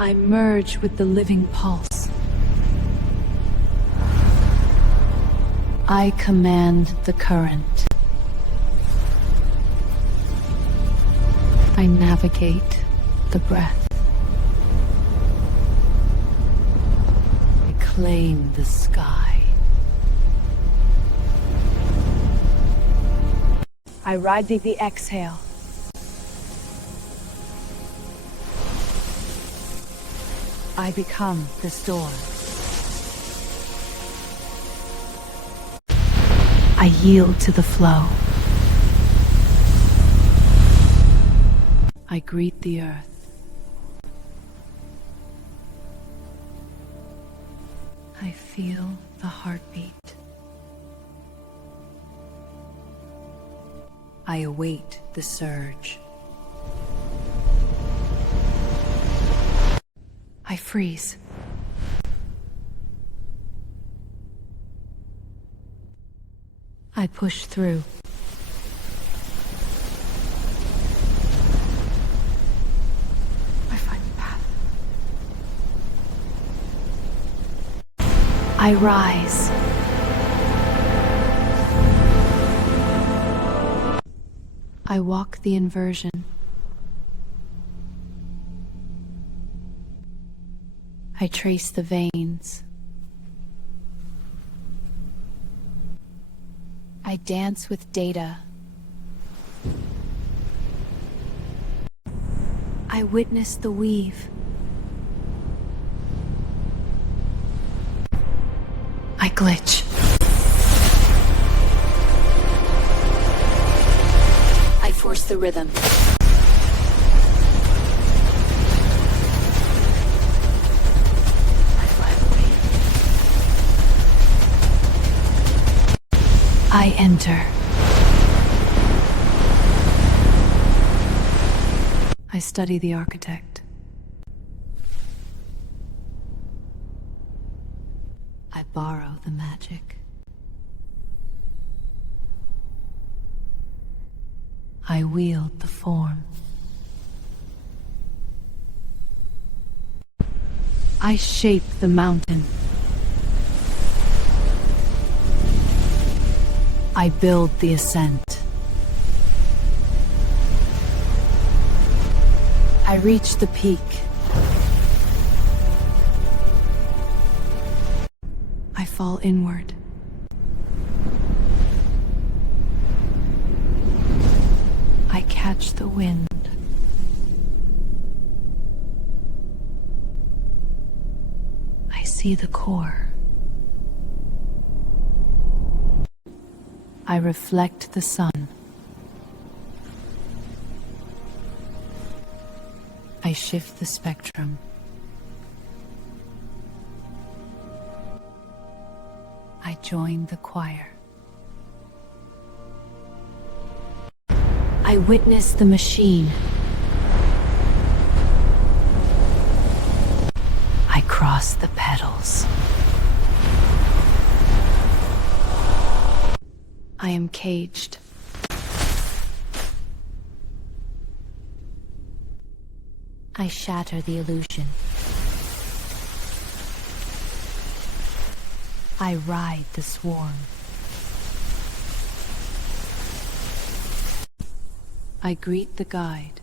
I merge with the living pulse. I command the current. I navigate the breath. I claim the sky. I ride the exhale. I become the storm. I yield to the flow. I greet the earth. I feel the heartbeat. I await the surge. I freeze. I push through. I find the path. I rise. I walk the inversion. I trace the veins. I dance with data. I witness the weave. I glitch. I force the rhythm. I enter. I study the architect. I borrow the magic. I wield the form. I shape the mountain. I build the ascent. I reach the peak. I fall inward. I catch the wind. I see the core. I reflect the sun. I shift the spectrum. I join the choir. I witness the machine. I cross the petals. I am caged. I shatter the illusion. I ride the swarm. I greet the guide.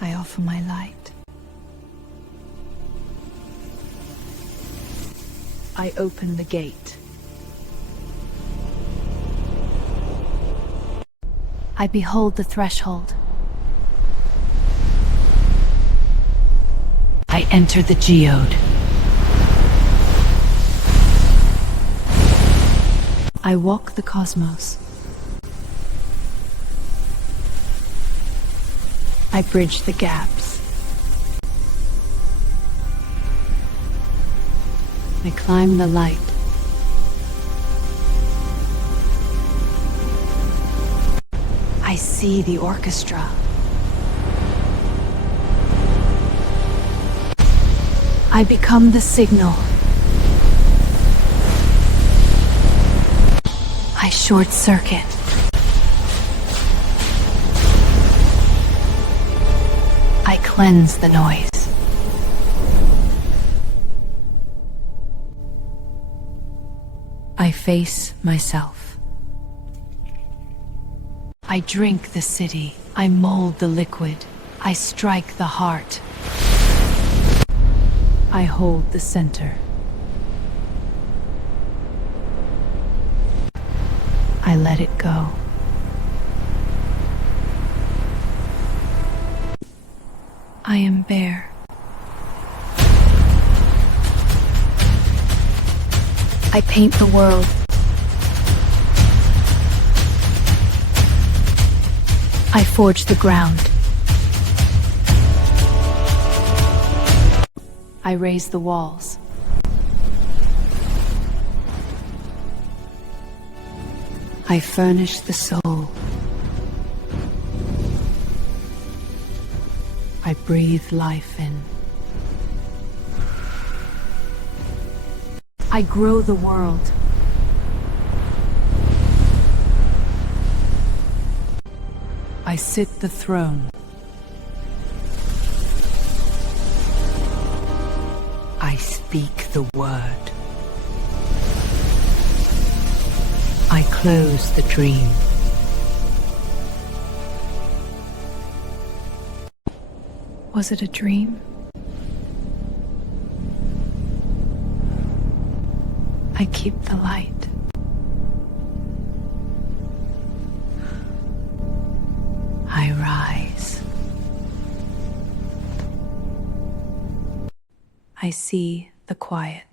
I offer my light. I open the gate. I behold the threshold. I enter the geode. I walk the cosmos. I bridge the gaps. I climb the light. I see the orchestra. I become the signal. I short circuit. cleanse the noise. I face myself. I drink the city. I mold the liquid. I strike the heart. I hold the center. I let it go. I am bare. I paint the world. I forge the ground. I raise the walls. I furnish the soul. I breathe life in. I grow the world. I sit the throne. I speak the word. I close the dream. Was it a dream? I keep the light. I rise. I see the quiet.